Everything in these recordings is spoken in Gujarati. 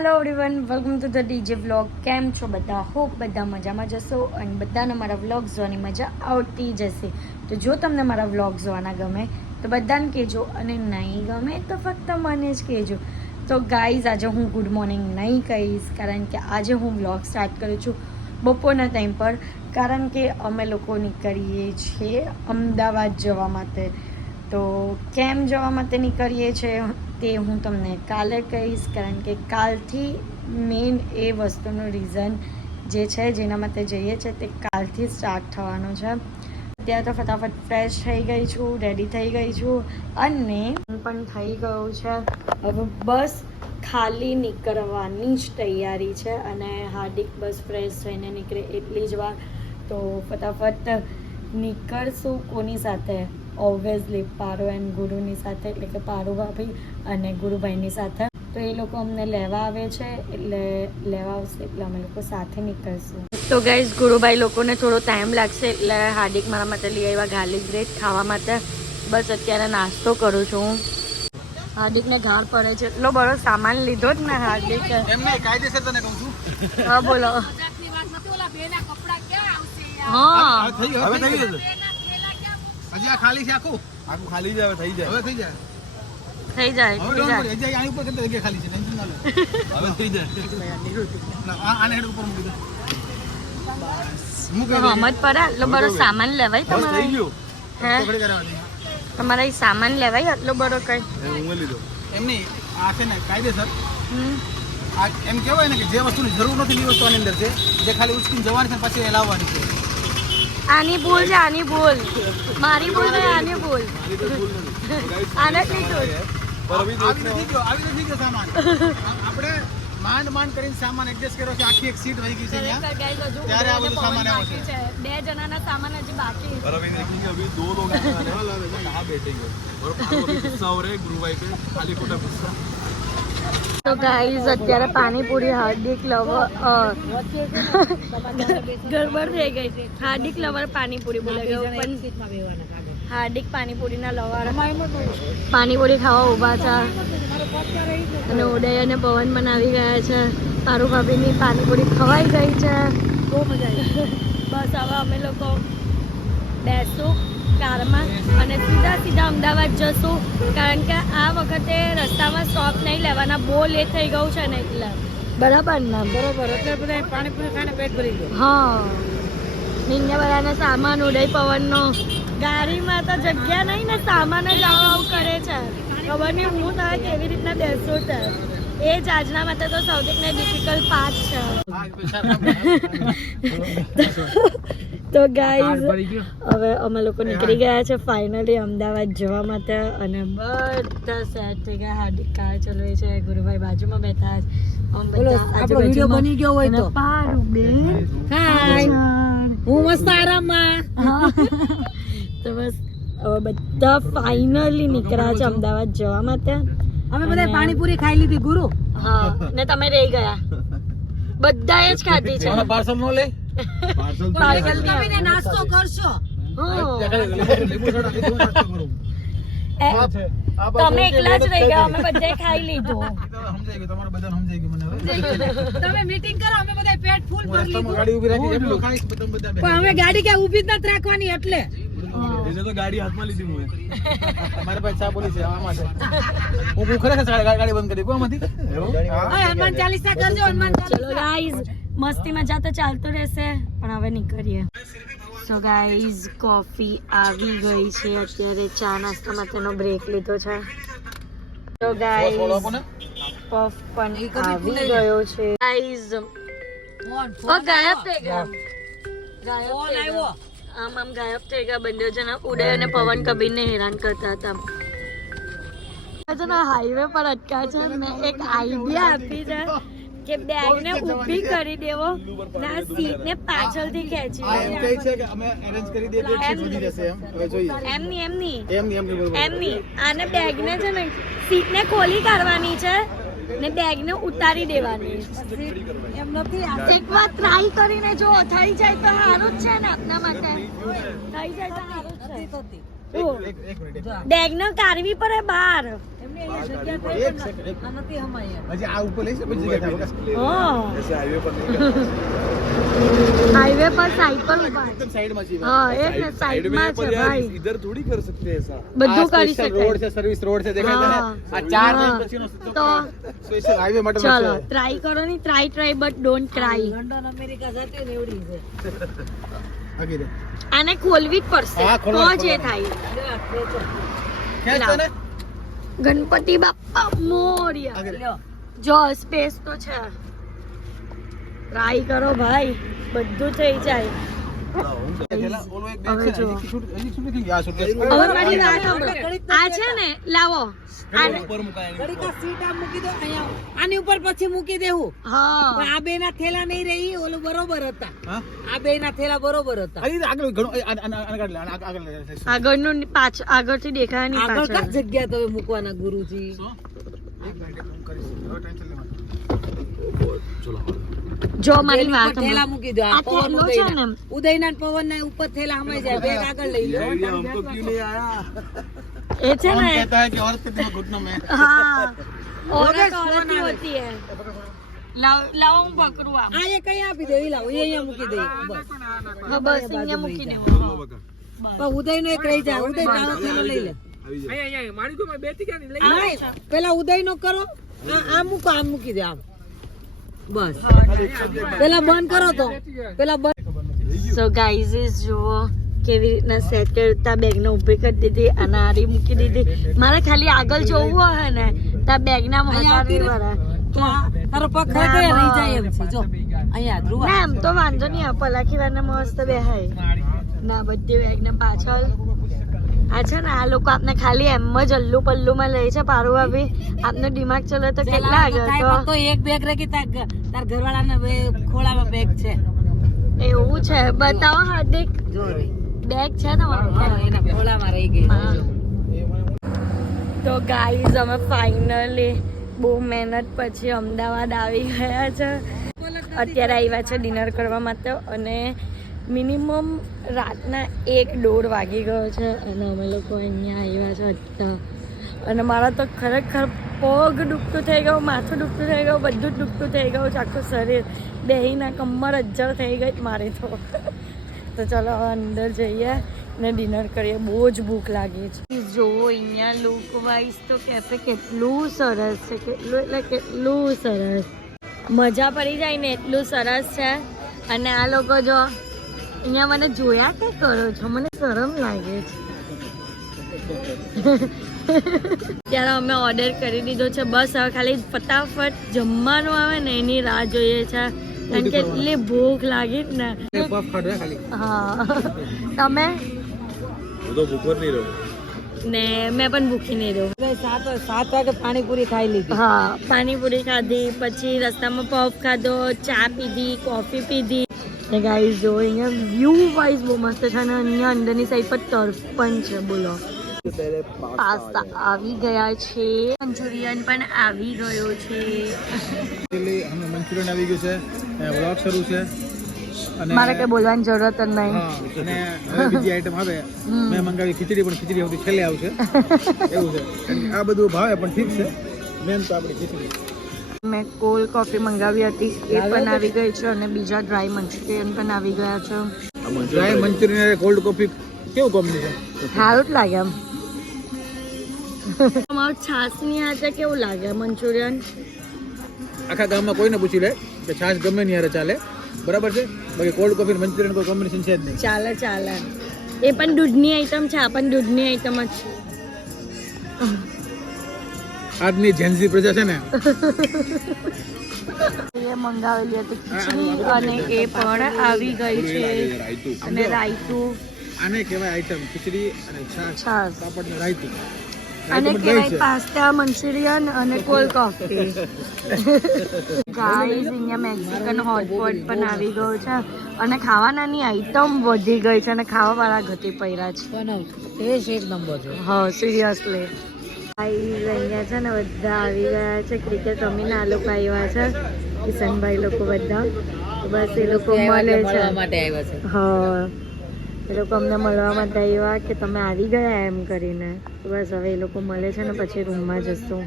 Hello everyone, welcome to the DJ vlog. કેમ છો બધા? હોપ બધા મજામાં જશો અને બધાને મારા વ્લોગ જોવાની મજા આવતી જશે. તો જો તમને મારા વ્લોગ જોવાના ગમે તો બધાને કહેજો, અને નહીં ગમે તો ફક્ત મને જ કહેજો. તો ગાઈઝ, આજે હું ગુડ મોર્નિંગ નહીં કહીશ, કારણ કે આજે હું વ્લોગ સ્ટાર્ટ કરું છું બપોરના ટાઈમ પર, કારણ કે અમે લોકો નીકળીએ છીએ અમદાવાદ જવા માટે. તો કેમ જવા માટે નીકળીએ છીએ તે હું તમને કાલે કહીશ, કારણ કે કાલથી મેઇન એ વસ્તુનું રીઝન જે છે જેના માટે જઈએ છીએ તે કાલથી સ્ટાર્ટ થવાનું છે. અત્યારે તો ફટાફટ ફ્રેશ થઈ ગઈ છું, રેડી થઈ ગઈ છું અને પણ થઈ ગયું છે. હવે બસ ખાલી નીકળવાની જ તૈયારી છે અને હાર્દિક બસ ફ્રેશ થઈને નીકળે એટલી જ વાર. તો ફટાફટ નીકળશું. કોની સાથે? ઓબ્વિયસલી પારો એન્ડ ગુરુની સાથે, એટલે કે પારુ ભાભી અને ગુરુભાઈની સાથે. તો એ લોકો અમને લેવા આવે છે, એટલે લેવા આવશે એટલે અમે લોકો સાથે નીકળશું. તો ગાઈઝ, ગુરુભાઈ લોકોને થોડો ટાઈમ લાગશે, એટલે હાર્દિક મારા માટે લઈ આવ્યા ગાર્લિક બ્રેડ ખાવા માટે. બસ અત્યારે નાસ્તો કરું છું હું. હાર્દિકને ઘાર પડે છે, એટલો બધો સામાન લીધો જ ને હાર્દિક. કાયદેસર તને કહું છું. હા બોલો. હા હવે થઈ ગયું. હજી આ ખાલી છે, આખું ખાલી જાય. થઈ જાય, હવે થઈ જાય. થઈ જાય, થઈ જાય. હજી આની ઉપર કેટલી જગ્યા ખાલી છે, ટેન્શન ના લો. હવે થઈ જાય. આને હેડ ઉપર મૂકી દે. હમત પડે એટલો બધો સામાન લેવાય તમારે? હે, તમારે સામાન લેવાય એટલો બધો? કઈ હું લીધો એમની આ છે ને કાયદેસર. આ એમ કહેવાય ને કે જે વસ્તુની જરૂર નથી એ વસ્તુ આની અંદર છે, જે ખાલી ઉચકીને જવાની છે પછી એ લાવવાની છે. આની ભૂલ છે, આની ભૂલ. મારી ભૂલ નહીં, આની ભૂલ. આને જ લીધું. આવી નથી ગયો સામાન. આપણે માંડ કરીને સામાન એડજસ્ટ કર્યો છે. આખી એક સીટ વહી ગઈ છે અહીંયા. ત્યારે આ બધું સામાન આવ્યો છે. બે જણાના સામાન હજી બાકી. अभी दो लोग कहाँ बैठेंगे और गुस्सा हो रहे गुरु भाई पे खाली खोटा गुस्सा. તો ગાઈઝ, અત્યારે પાણીપુરી હાર્દિક લવર ગડબડ થઈ ગઈ. હાર્દિક લવર પાણીપુરી બોલે ગયો, પણ હાર્દિક પાણીપુરીના લવર પાણીપુરી ખાવા ઊભા છે અને ઉદય અને પવન પણ આવી ગયા છે. પારુ ભાભીની પાણીપુરી ખવાઈ ગઈ છે. બહુ મજા આવી. બસ હવે અમે લોકો બેસું કારમાં અને સીધા અમદાવાદ જશું, કારણ કે આ વખતે રસ્તામાં સ્ટોપ નહીં લેવાના. બહુ લેટ થઈ ગયું છે ને એટલે. બરાબર ને? બરોબર. એટલે બધા પાણીપુરી ખાઈને પેટ ભરી ગયું. હા, નિંદે બધાને સામાન ઉદય પવનનો. ગાડીમાં તો જગ્યા નહીં ને, સામાન જ આવું કરે છે. ખબર નહીં હું તારે કેવી રીતના બેસું છે. એ જ આજના માટે તો સૌથી ડિફિકલ્ટ પાર્ટ છે. તો ગાઈઝ, હવે અમે લોકો નીકળી ગયા છે ફાઇનલી અમદાવાદ જવા માટે અને બધા સેટ થઈ ગયા. હાર્દિક કાર ચલાવે છે, ગુરુભાઈ બાજુમાં બેઠા છે. બની ગયો હોય તો પારું બેન. હાય, હું મસ્ત આરામમાં. તો બસ હવે બધા ફાઇનલી નીકળ્યા છે અમદાવાદ જવા માટે. અમે બધા પાણીપુરી ખાઈ લીધી ગુરુ. હા, ને તમે રહી ગયા. બધાએ જ ખાધી છે. પાર્સલ નો લે. નાસ્તો કરશો? તમે એકલા જ રહી ગયા, અમે બધાએ ખાઈ લીધું. સમજાઈ ગયું, તમારું બધાને સમજાઈ ગયું મને હવે. તમે મીટિંગ કરો, અમે બધા પેટ ફૂલ ભરી લીધું. ગાડી ઊભી રાખી એટલું ખાઈશ બધા. પણ અમે ગાડી કે ઊભી જ નથી રાખવાની એટલે. એટલે તો ગાડી હાથમાં લીધી હું. મારી પાસે ચા પોલી છે આમાં છે. હું ખરેખર ગાડી બંધ કરી કોમાંથી. હનુમાન ચાલીસા કરજો, હનુમાન ચાલીસા. ચલો ગાઈઝ, મસ્તી મજા તો ચાલતું રહેશે, પણ હવે નીકળીએ. સો ગાઈઝ, કોફી આવી ગઈ છે. અત્યારે ચા નાસ્તા માટેનો બ્રેક લીધો છે. તો ગાઈઝ, પફ પણ આવી ગયો છે. ગાઈઝ, ગાયબ થઈ ગયા. આમ ગાયબ થઈ ગયા બંને જણા. ઉદય અને પવન કબીરને હેરાન કરતા હતા. હાઈવે પર અટકા છે. મેં એક આઈડિયા આપી છે કે બેગને ઊભી કરી દેવો ને આ સીટને પાછળથી ખેંચી એમની આને બેગને છે ને સીટને ખોલી કાઢવાની છે ને બેગને ઉતારી દેવાની. એમ નથી, એક વાર ટ્રાય કરીને જો થઈ જાય તો સારું જ છે ને આપના માટે. થઈ જાય તો સારું જ છે. એક મિનિટ બેગ ને કાઢવી પડે બહાર. એક સેકન્ડ હજી આ ઉપર લઈશ પછી જગ્યા થાય. હાઈવે પર સાયકલ ઉપર. एकदम साइड में चाहिए. હા એ ને સાઈડ માં છે ભાઈ. इधर थोड़ी कर सकते हैं ऐसा. બધું કરી स्पेशल શકાય. रोड से सर्विस रोड से देखा हाँ, था आ 4 हाँ, दिन पछીનો તો સ્પેશલ હાઈવે માટે ચલો ટ્રાય કરો ની try but don't cry. London America જતી ને એવડી છે. આગે રે આને ખોલવી જ પડશે હા, તો ખોલવા જ એ થાય. ખેંચ તો ને ગણપતિ બાપ્પા મોર્યા. આગે રે જો સ્પેસ તો છે. ટ્રાય કરો ભાઈ બધું થઈ જાય. પેલા ઓલો એક બેગ હવે છે જો. ને હજી છૂટી થઈ ગયા સુટકેસ. હવે મારી વાત સાંભળો. આ છે ને લાવો આને ऊपर मुकाया ઘડીક આ સીટ આમ મૂકી દો અહીંયા આની ઉપર પછી મૂકી દેવું હા પણ આ બે ના થેલા નહીં રહી ઓલું બરોબર હતા હા આ બે ના થેલા બરોબર હતા અહીં આગળ ઘણો આને કાઢ લે આગળ લે આગળનું પાછળ આગળથી દેખાય નહીં આગળ કા પાછળ. જગ્યા તમે મૂકવાના ગુરુજી એક મિનિટ હું કરીશ હવે ટેન્શન લેવાનું જો મારી ઉપર વાત થેલા સાંભળો. મૂકી દો આ આ પવન થેલો છે ઉદયના ને? ઉદયના પવન ના ઉપર થેલા હમાઈ જાય બેગ આગળ લઈ લો आइडिया हमको क्यों नहीं आया. એ છે कौन ને कहता है कि औरत के दिमाग घुटनों में હા औरत औरत ही होती है. લાવો હું પકડું આમ. આ એ કઈ આપી દો એ લાવો એ અહીંયા મૂકી દે બસ હા, બસ અહીંયા મૂકી દેવાનું. પણ ઉદય નો એક રહી જાય ઉદય તારો થેલો લઈ લે નહીં, પેલા ઉદય નો કરો આ મૂકો આમ મૂકી દે આમ બસ પેલા બંધ કરો તો પેલા બંધ સો ગાઈઝ જુઓ કેવી રીતના સેટ કરતા બેગને ઊભી કરી દીધી અને આરી મૂકી દીધી. મારે ખાલી આગળ જોવું હોય ને તો બેગના મહાકારી વાળા તો આ તારો પગ ખરેખર રહી જાય એમ છે જો અહીંયા ધ્રુવા ના એમ તો વાંધો નહીં આવે. પલાખી વાળા મસ્ત બેહાય ના બધી બેગને પાછળ. આ છે ને આ લોકો આપને ખાલી એમ જ અલ્લુ પલ્લુમાં લે છે. પારું ભાભી આપનો દિમાગ ચલે તો કેટલા આગળ તો એક બેગ રાખી તાર ઘરવાળાના ખોળામાં બેગ છે એવું છે. બતાવો હાર્દિક જો રે બેગ છે ને મારું? એના ખોળામાં રહી ગઈ હા. તો ગાઈઝ અમે ફાઇનલી બહુ મહેનત પછી અમદાવાદ આવી ગયા છે. અત્યારે આવ્યા છે ડિનર કરવા માટે અને મિનિમમ રાતના 1-1:30 વાગી ગયો છે અને અમે લોકો અહીંયા આવ્યા છે અત્યારે. અને મારા તો ખરેખર પગ દુખતું થઈ ગયું, માથું દુખતું થઈ ગયું, બધું જ દુખતું થઈ ગયું છે. આખું શરીર બેહીના કમર અજ્જર થઈ ગઈ મારી તો. તો ચલો હવે અંદર જઈએ ને ડિનર કરીએ. બહુ જ ભૂખ લાગી છે. જો અહીંયા લુક વાઇઝ તો કેફે કેટલું સરસ છે, કેટલું એટલે કેટલું સરસ. મજા પડી જાય ને એટલું સરસ છે. અને આ લોકો જો અહીંયા મને જોયા કે કરો છો, મને શરમ લાગે છે. ત્યારે અમે ઓર્ડર કરી દીધો છે. બસ હવે ખાલી ફટાફટ જમવાનું આવે ને એની રાહ જોઈએ છે કારણ કે એટલી ભૂખ લાગી જ ને. પફ કાઢ ખાલી હા તમે वो तो ऊपर नहीं रहो. ને મેં પણ ભૂખી નહીં રહું. 7 વાગે પાણીપુરી ખાઈ લીધી હા પાણીપુરી ખાધી, પછી રસ્તામાં પફ ખાધો, ચા પીધી, કોફી પીધી. ને ગાઈઝ જો અહીંયા વ્યૂ વાઇઝ બહુ મસ્ત છે અને અહીંયા અંદરની સાઈડ પર ટર્ફ પણ છે. બોલો પાસ્તા આવી ગયા છે, મંચુરિયન પણ આવી ગયો છે. એકચ્યુઅલી અમે મંચુરિયન આવી ગયું છે, વ્લોગ શરૂ છે અને મારે કઈ બોલવાની જરૂરત જ નહીં. હા અને હવે બીજી આઈટમ આવે. મેં મંગાવી ખીચડી, પણ ખીચડી સૌથી છેલ્લે આવશે એવું છે. કારણ કે આ બધું ભાવે પણ ઠીક છે, મેન તો આપણી ખીચડી. મેં કોલ્ડ કોફી મંગાવી હતી એ પણ આવી ગઈ છે અને બીજા ડ્રાય મંચુરિયન પણ આવી ગયા છે. ડ્રાય મંચુરિયન અને કોલ્ડ કોફી કેવું કોમ્બિનેશન? સારું જ લાગે એમ. તમારું છાસની હાથે કેવું લાગે મંચુરિયન? આખા ગામમાં કોઈને પૂછી લે કે છાશ ગમે નહીં યારે ચાલે, બરાબર છે. બાકી કોલ્ડ કોફી અને મંચુરિયન કોઈ કોમ્બિનેશન છે જ નહીં. ચાલે ચાલે. એ પણ દૂધની આઈટમ છે, આ પણ દૂધની આઈટમ જ છે. આજની જેન્ઝી પ્રજા છે ને એ મંગાવેલી હતી ખીચડી અને એ પણ આવી ગઈ છે અને રાયતું આને કહેવાય આઈટમ ખીચડી અને છાશ, છાસ પાપડ ને રાયતું. અને રાયતું કહેવાય બંધાય છે. પાસ્તા, મંચુરિયન અને કોલ્ડ કોફી. ગાઈઝ અહીંયા મેક્સિકન હોટપોટ પણ આવી ગયો છે અને ખાવાનાની આઈટમ વધી ગઈ છે અને ખાવાવાળા ઘટી પડ્યા છે. બનાવ ટેસ્ટ એક નંબર છે હા સિરિયસલી. અહીંયા છે ને બધા આવી ગયા છે. ક્રિકેટ રમીને આ લોકો આવ્યા છે, કિશનભાઈ લોકો બધા. તો બસ એ લોકો મળે છે. મળવા માટે આવ્યા છે હા એ લોકો અમને મળવા માટે આવ્યા કે તમે આવી ગયા એમ કરીને. તો બસ હવે એ લોકો મળે છે ને પછી રૂમમાં જશું.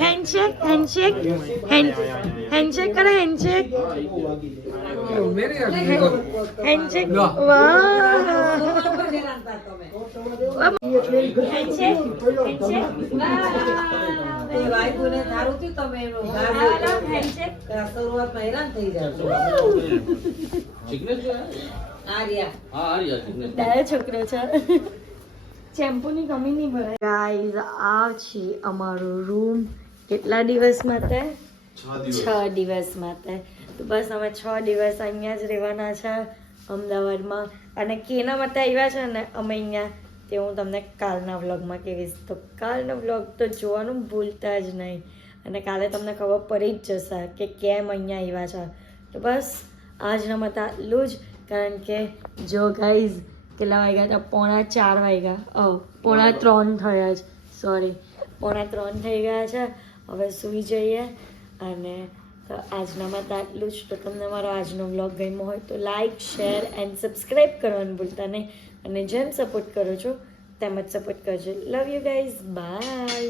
હેન્ડશેક હેન્ડશેક હેન્ડશેક કરે હેન્ડશેક હેન્ડશેક વાહ હેન્ડશેક છોકરો છે. શેમ્પૂની કમી નહીં ભરાય. ગાઈઝ આ છે અમારો રૂમ. કેટલા દિવસ માટે? 6 દિવસ માટે. તો બસ અમે 6 દિવસ અહીંયા જ રહેવાના છે અમદાવાદમાં. અને કેના માટે આવ્યા છે ને અમે અહીંયા તે હું તમને કાલના વ્લોગમાં કહીશ. તો કાલનો વ્લોગ તો જોવાનું ભૂલતા જ નહીં. અને કાલે તમને ખબર પડી જ જશે કે કેમ અહીંયા આવ્યા છે. તો બસ આજના માટે આટલું જ. કારણ કે જો ગાઈઝ કેટલા વાગ્યા હતા? 3:45 વાગ્યા. 3:45 થયા જ. સોરી 3:45 થઈ ગયા છે. હવે સૂઈ જઈએ. અને તો આજના માટે આટલું જ. તો તમને મારો આજનો વ્લોગ ગમ્યો હોય તો લાઈક શેર એન્ડ સબસ્ક્રાઈબ કરવાનું ભૂલતા નહીં. અને જેમ સપોર્ટ કરો છો તેમ જ સપોર્ટ કરજો. Love you guys. બાય.